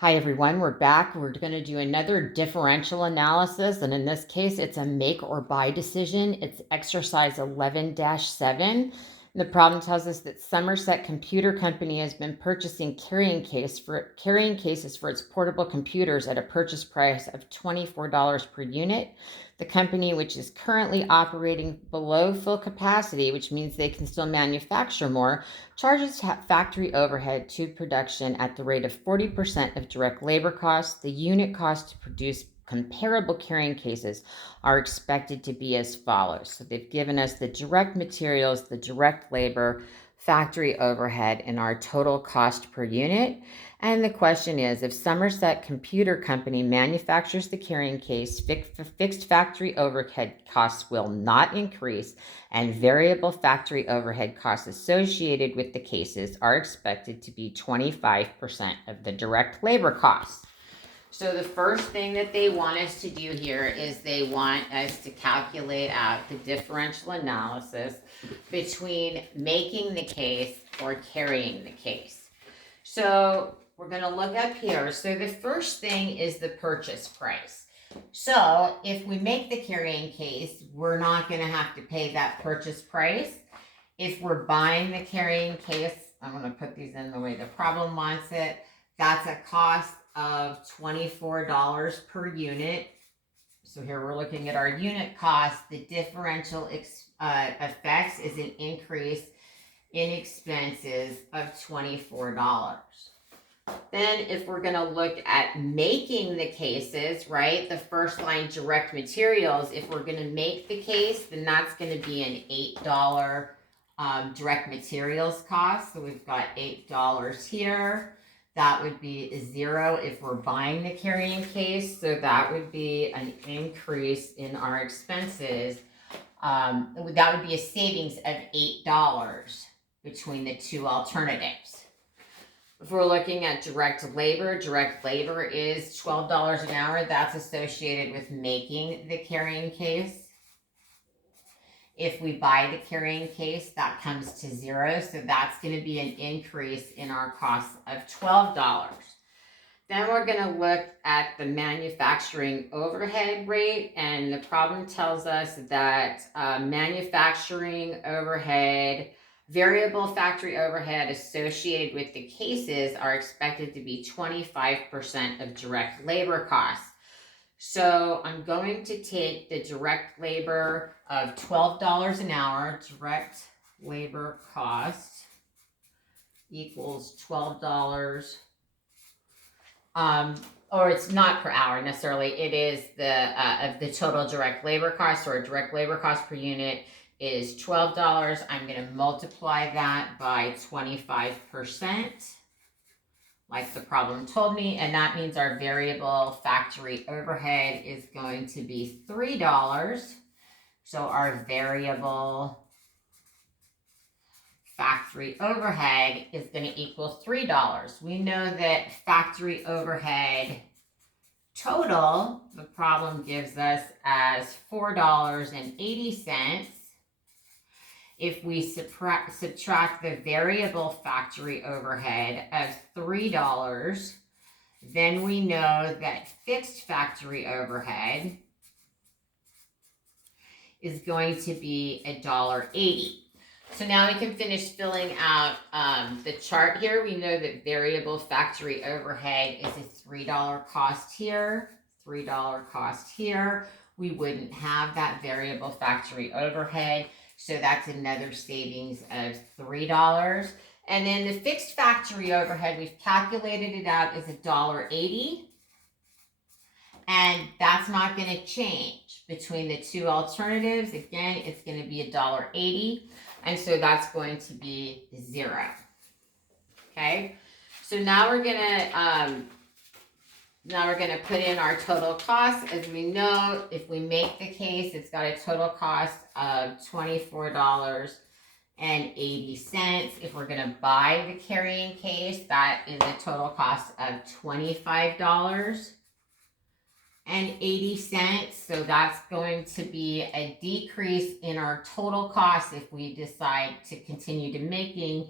Hi everyone, we're back. We're going to do another differential analysis, and in this case, it's a make or buy decision. It's exercise 11-7. The problem tells us that Somerset Computer Company has been purchasing carrying cases for its portable computers at a purchase price of $24 per unit. The company, which is currently operating below full capacity, which means they can still manufacture more, charges factory overhead to production at the rate of 40% of direct labor costs. The unit cost to produce comparable carrying cases are expected to be as follows. So they've given us the direct materials, the direct labor, factory overhead, and our total cost per unit. And the question is, if Somerset Computer Company manufactures the carrying case, fixed factory overhead costs will not increase, and variable factory overhead costs associated with the cases are expected to be 25% of the direct labor costs. So the first thing that they want us to do here is they want us to calculate out the differential analysis between making the case or carrying the case. So we're going to look up here. So the first thing is the purchase price. So if we make the carrying case, we're not going to have to pay that purchase price. If we're buying the carrying case, I'm going to put these in the way the problem wants it. That's a cost of $24 per unit. So here we're looking at our unit cost. The differential effects is an increase in expenses of $24. Then if we're going to look at making the cases, right, the first line, direct materials, if we're going to make the case, then that's going to be an $8 direct materials cost. So we've got $8 here. That would be 0 if we're buying the carrying case. So that would be an increase in our expenses. That would be a savings of $8 between the two alternatives. If we're looking at direct labor is $12 an hour. That's associated with making the carrying case. If we buy the carrying case, that comes to 0. So that's going to be an increase in our cost of $12. Then we're going to look at the manufacturing overhead rate, and the problem tells us that manufacturing overhead, variable factory overhead associated with the cases are expected to be 25% of direct labor costs. So I'm going to take the direct labor of $12 an hour, direct labor cost equals $12. Or it's not per hour necessarily. It is the total direct labor cost, or direct labor cost per unit is $12. I'm going to multiply that by 25%, like the problem told me, and that means our variable factory overhead is going to be $3. So our variable factory overhead is going to equal $3. We know that factory overhead total, the problem gives us as $4.80. If we subtract the variable factory overhead of $3, then we know that fixed factory overhead is going to be $1.80. So now we can finish filling out the chart here. We know that variable factory overhead is a $3 cost here, $3 cost here. We wouldn't have that variable factory overhead, so that's another savings of $3. And then the fixed factory overhead, we've calculated it out as $1.80. And that's not going to change between the two alternatives. Again, it's going to be $1.80. And so that's going to be 0. Okay. So now we're gonna put in our total cost. As we know, if we make the case, it's got a total cost of $24.80. If we're gonna buy the carrying case, that is a total cost of $25.80. So that's going to be a decrease in our total cost if we decide to continue to making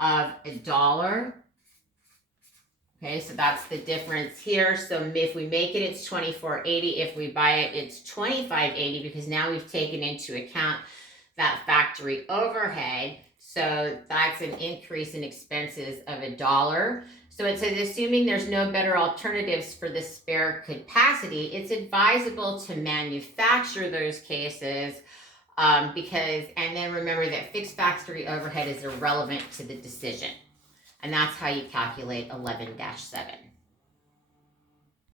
of $1. Okay, so that's the difference here. So if we make it, it's 2480. If we buy it, it's 2580 because now we've taken into account that factory overhead. So that's an increase in expenses of $1. So it says, assuming there's no better alternatives for the spare capacity, it's advisable to manufacture those cases because, and then remember that fixed factory overhead is irrelevant to the decision. And that's how you calculate 11-7.